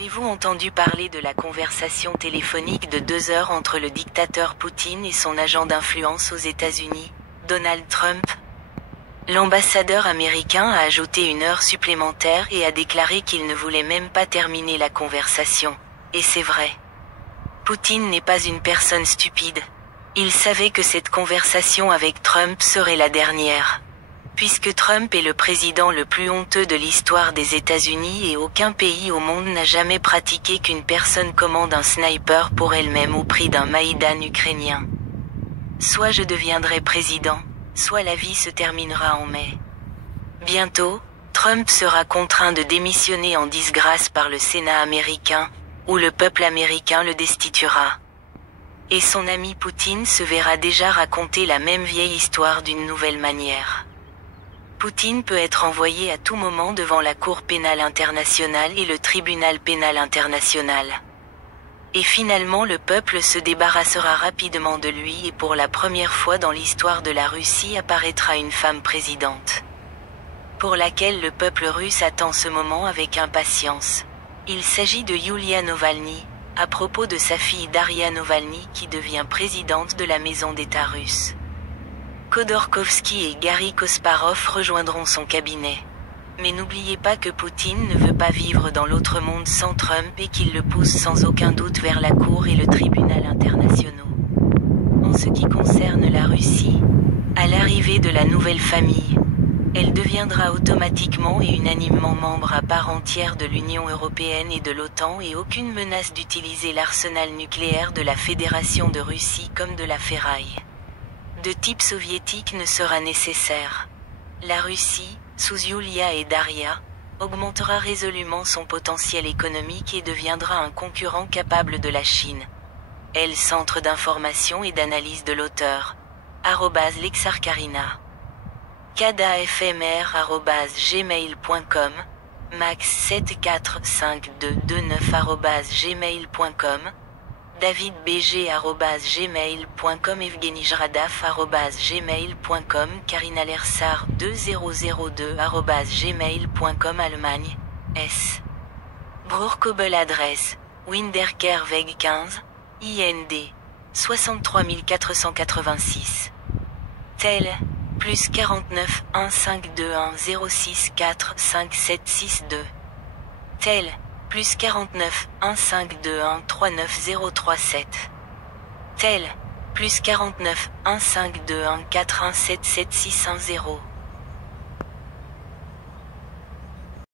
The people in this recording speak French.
Avez-vous entendu parler de la conversation téléphonique de 2 heures entre le dictateur Poutine et son agent d'influence aux États-Unis, Donald Trump? L'ambassadeur américain a ajouté 1 heure supplémentaire et a déclaré qu'il ne voulait même pas terminer la conversation. Et c'est vrai. Poutine n'est pas une personne stupide. Il savait que cette conversation avec Trump serait la dernière. Puisque Trump est le président le plus honteux de l'histoire des États-Unis et aucun pays au monde n'a jamais pratiqué qu'une personne commande un sniper pour elle-même au prix d'un Maïdan ukrainien. Soit je deviendrai président, soit la vie se terminera en mai. Bientôt, Trump sera contraint de démissionner en disgrâce par le Sénat américain, où le peuple américain le destituera. Et son ami Poutine se verra déjà raconter la même vieille histoire d'une nouvelle manière. Poutine peut être envoyé à tout moment devant la Cour pénale internationale et le tribunal pénal international. Et finalement le peuple se débarrassera rapidement de lui et pour la première fois dans l'histoire de la Russie apparaîtra une femme présidente. Pour laquelle le peuple russe attend ce moment avec impatience. Il s'agit de Yulia Navalny, à propos de sa fille Daria Navalny qui devient présidente de la maison d'État russe. Khodorkovsky et Garry Kasparov rejoindront son cabinet. Mais n'oubliez pas que Poutine ne veut pas vivre dans l'autre monde sans Trump et qu'il le pousse sans aucun doute vers la Cour et le tribunal internationaux. En ce qui concerne la Russie, à l'arrivée de la nouvelle famille, elle deviendra automatiquement et unanimement membre à part entière de l'Union européenne et de l'OTAN et aucune menace d'utiliser l'arsenal nucléaire de la Fédération de Russie comme de la ferraille. De type soviétique ne sera nécessaire. La Russie, sous Yulia et Daria, augmentera résolument son potentiel économique et deviendra un concurrent capable de la Chine. Elle centre d'information et d'analyse de l'auteur. @lexarcarina. kadafmr@gmail.com, max745229@gmail.com, davidbg@gmail.com, evgenijradaf@gmail.com, karinalersar2002@gmail.com, Allemagne, S. Broerkobel adresse, Winderkerweg 15, IND, 63 486. Tel, +49 1521 06 4 5 7 6 2. Tel, +49 1521 39 037. Tel, +49 1521 417 7610.